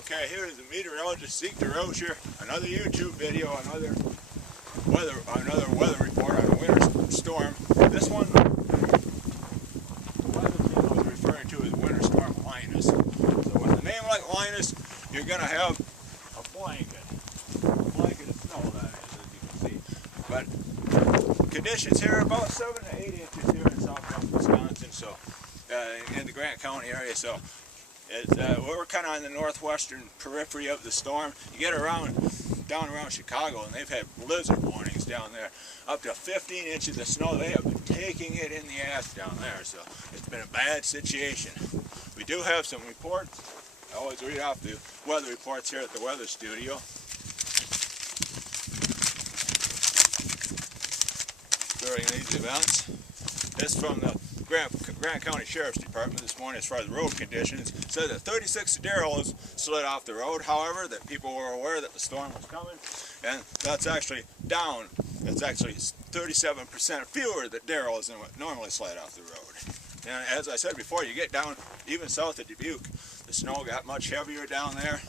Okay, here's the meteorologist Zeke Douroscher, another YouTube video, another weather report on a winter storm. This one, the weather channel is referring to as Winter Storm Linus. So with a name like Linus, you're going to have a blanket of snow, that is, as you can see. But conditions here are about 7 to 8 inches here in southwest Wisconsin, so in the Grant County area. So we're kind of on the northwestern periphery of the storm. You get down around Chicago, and they've had blizzard warnings down there, up to 15 inches of snow. They have been taking it in the ass down there, so it's been a bad situation. We do have some reports. I always read off the weather reports here at the weather studio. During these events. This from the Grant County Sheriff's Department this morning as far as road conditions. It says that 36 derrolls slid off the road, however, that people were aware that the storm was coming, and that's actually down. It's actually 37% fewer the derrolls than what normally slide off the road. And as I said before, you get down even south of Dubuque, the snow got much heavier down there.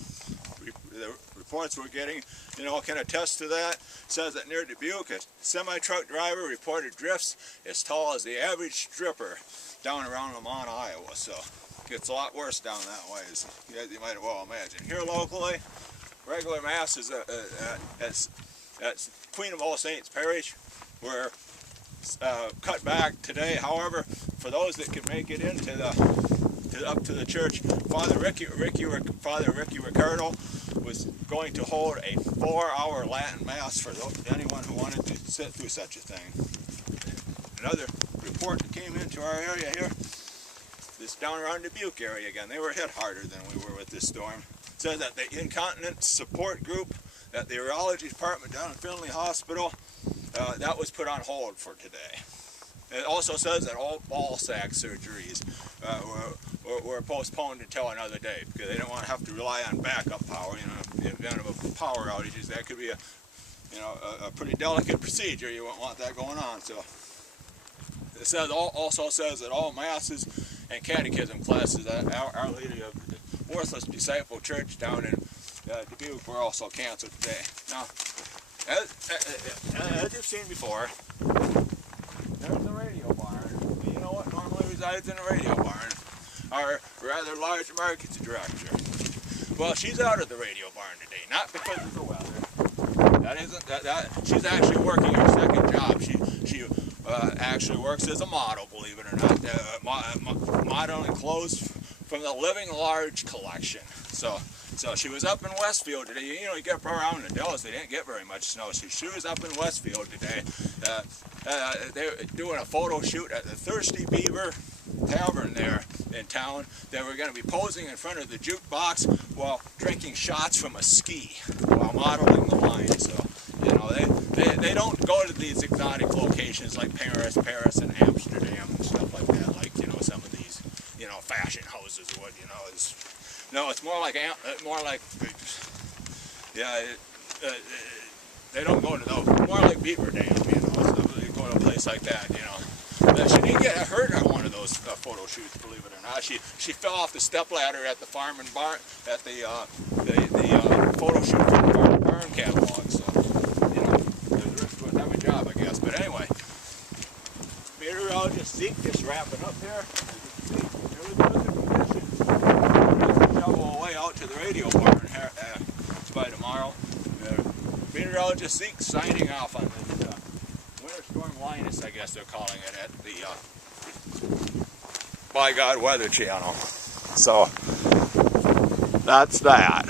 The reports we're getting, can attest to that. It says that near Dubuque, a semi-truck driver reported drifts as tall as the average stripper down around Lamont, Iowa. So it gets a lot worse down that way, as you might well imagine. Here locally, regular masses at Queen of All Saints Parish were cut back today. However, for those that could make it into up to the church, Father Ricky Ricardo was going to hold a 4-hour Latin Mass for anyone who wanted to sit through such a thing. Another report that came into our area here, this down around Dubuque area again, they were hit harder than we were with this storm. It said that the incontinence support group at the urology department down in Findlay Hospital, that was put on hold for today. It also says that all ball sack surgeries were postponed until another day because they don't want to have to rely on backup power. In the event of a power outages, that could be a pretty delicate procedure. You won't want that going on. So it also says that all masses and catechism classes at Our Lady of the Worthless Disciple Church down in Dubuque were also canceled today. Now, as you've seen before, there's a radio barn. You know what normally resides in a radio barn? Our rather large markets director. Well, she's out of the radio barn today, not because of the weather. She's actually working her second job. She actually works as a model, believe it or not, modeling clothes from the Living Large collection. So she was up in Westfield today. You get up around the Dallas, they didn't get very much snow. So she was up in Westfield today. They were doing a photo shoot at the Thirsty Beaver Tavern there in town. They were going to be posing in front of the jukebox while drinking shots from a ski while modeling the line. So, they don't go to these exotic locations like Paris and Amsterdam and stuff like that, like, some of these, fashion houses or what, no, it's more like, they don't go to those, more like Beaver Dam, so they go to a place like that, She didn't get hurt on one of those photo shoots, believe it or not. She fell off the stepladder at the farm and barn, at the photo shoot for the farm and barn catalog, so, the rest was having a job, I guess. But anyway, meteorologist Zeke just wrapping up here. As you can see, there was good conditions. Shovel away out to the radio barn here by tomorrow. Meteorologist Zeke signing off on this Winter Storm Linus, I guess they're calling it, at the By God Weather Channel. So that's that.